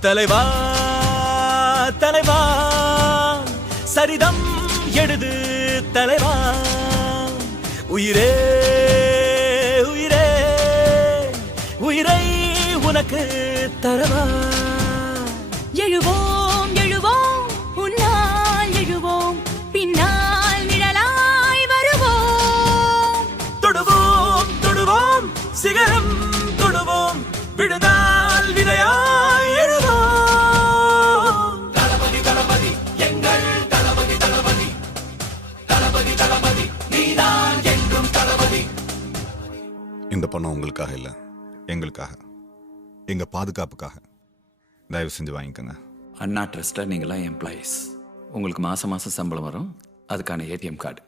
தலைவா தலைவா சரிதம் எழுது தலைவா. உயிரே உயிரே உயிரை உனக்கு தரவா. எழுவோம் எழுவோம். இந்த பணம் உங்களுக்காக இல்லை. எங்களுக்காக. எங்கள் பாதுகாப்புக்காக. தயவு செஞ்சு வாங்கிக்கோங்க. அண்ணா ட்ரஸ்ட்டில் நீங்களாம் எம்ப்ளாயீஸ் உங்களுக்கு மாதம் மாதம் சம்பளம் வரும். அதுக்கான ஏடிஎம் கார்டு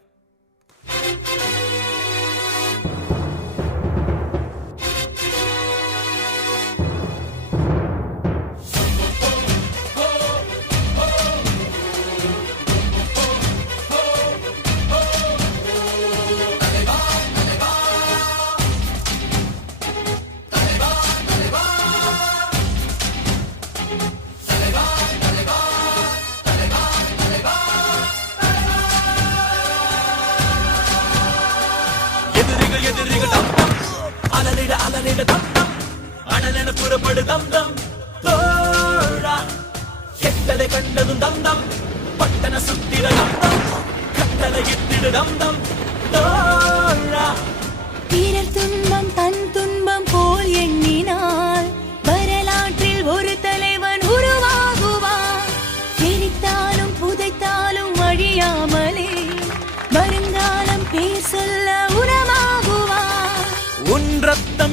எதிரிகள் தம் தம். அலறிட அலறிட தம் தம். அனலென புறப்படு தம் தம். தோழா கெட்டதை கண்டதும் தம் தம். பட்டன தம் தம். கட்டளை இட்டிடு தம் தம். தோழா துன்பம் தன் துன்பம் போல் எண்ணி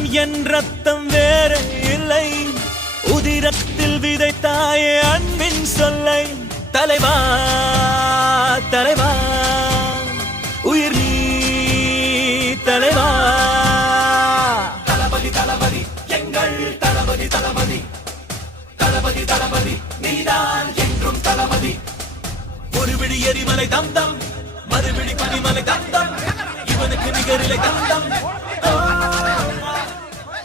என் ரத்தம் வேற இல்லை. உதிரத்தில் விதைத்தாயே அன்பின் சொல்லை. தலைவா தலைவா உயிர் நீ தலைவா. தளபதி தளபதி எங்கள் தளபதி தளபதி. தளபதி தளபதி நீதான் என்றும் தளபதி. ஒரு விழி எரிமலை தந்தம் மறுபிடி மறுவிழி பனிமலை தம் இவனுக்கு நிகரிலை தந்தம்.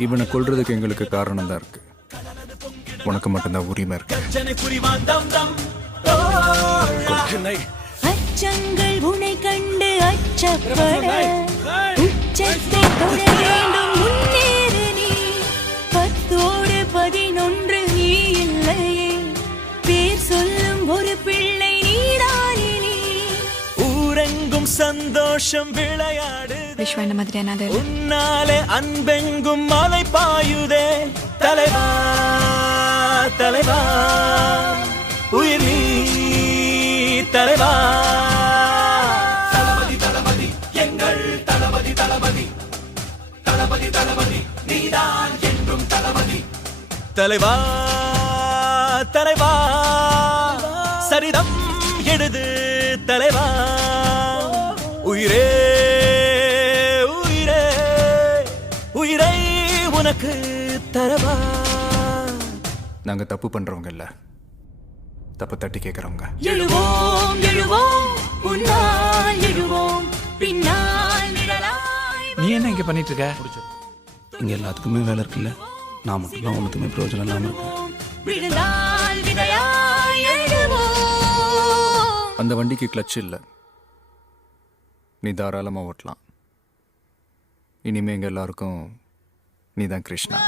இவனை கொல்றதுக்கு எங்களுக்கு காரணம் தான் இருக்கு. உனக்கு மட்டும்தான் உரிமை இருக்கு. அச்சங்கள் உனை கண்டு அச்சப்பட. உச்சத்தை தொட வேண்டும். சந்தோஷம் விளையாடு விஸ்வா இந்த மாதிரியான அது உன்னாலே அன்பெங்கும் மலை பாயுதே. தலைவா தலைவா உயிர் நீ தலைவா. தளபதி தளபதி எங்கள் தளபதி தளபதி. தளபதி தளபதி நீதான் என்றும் தளபதி. தலைவா தலைவா. சரிதம் எழுது தலைவா. உயிரே உயிரே உயிரை உனக்கு தரவா? நாங்க தப்பு பண்றவங்க இல்ல தப்பு தட்டி கேட்கறவங்க எழுவோம் எழுவோம் உன்னால் எழுவோம் பின்னால் நிழலாய் நீ என்ன இங்கே பண்ணிட்டு இருக்க இங்கே எல்லாத்துக்குமே வேலை இருக்குல்ல. நான் மட்டும்தான் ஒன்றுத்துமே பிரயோஜனம் இல்லாமல் இருக்கேன். விழுந்தால் விதையாய் எழுவோம். அந்த வண்டிக்கு கிளட்ச் இல்ல. நீ தாராளமாக ஓட்டலாம். இனிமேல் எங்க எல்லாருக்கும் நீதான் கிருஷ்ணா.